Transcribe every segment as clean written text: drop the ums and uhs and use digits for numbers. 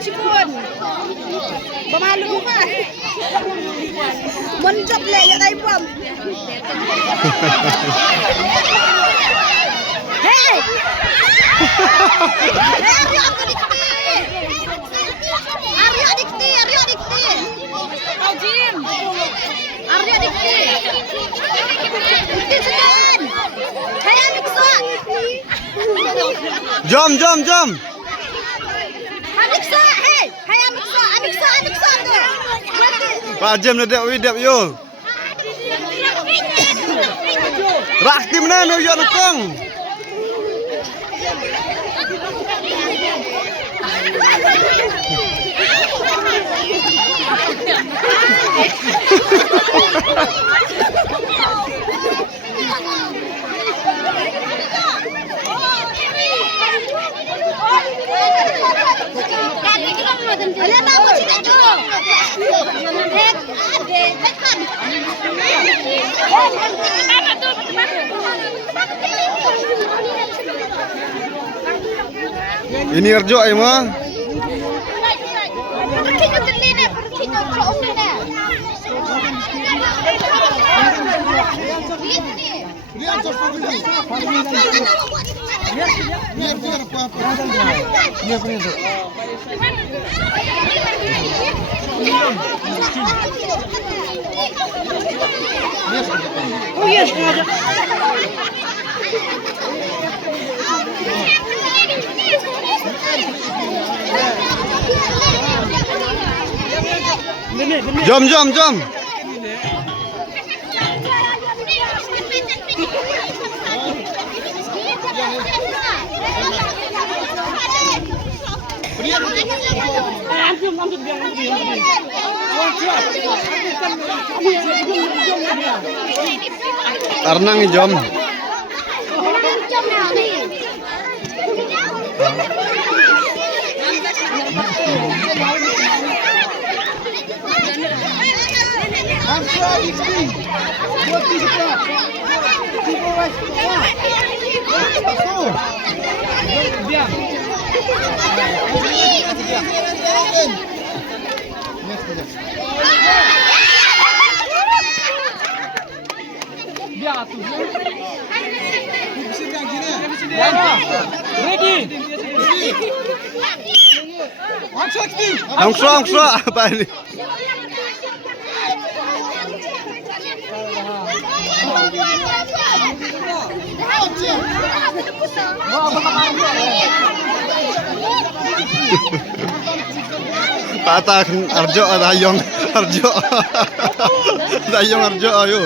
Cipun. Pemalu bukan. Mencop le ya dai bom. Hei. Arya dikti. Jim. Arya dikti. Dikti sedan. Saya mikso. Jom. Amikso, hei. Saya mikso tu. Pak Jim nedek widep yo. Rak tim na no yo nukong. Ini Arjo ya mah. Oh yes. Jom. Arnang jom. Langsung apa ini? Patah Arjo Dayong Arjo. Dayong Arjo ayo.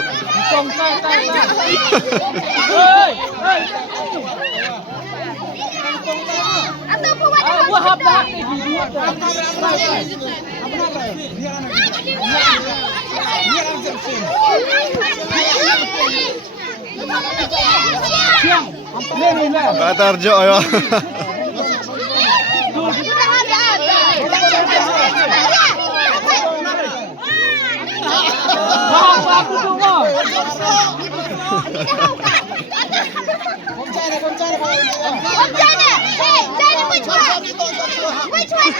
Patah Arjo ayo. Which one?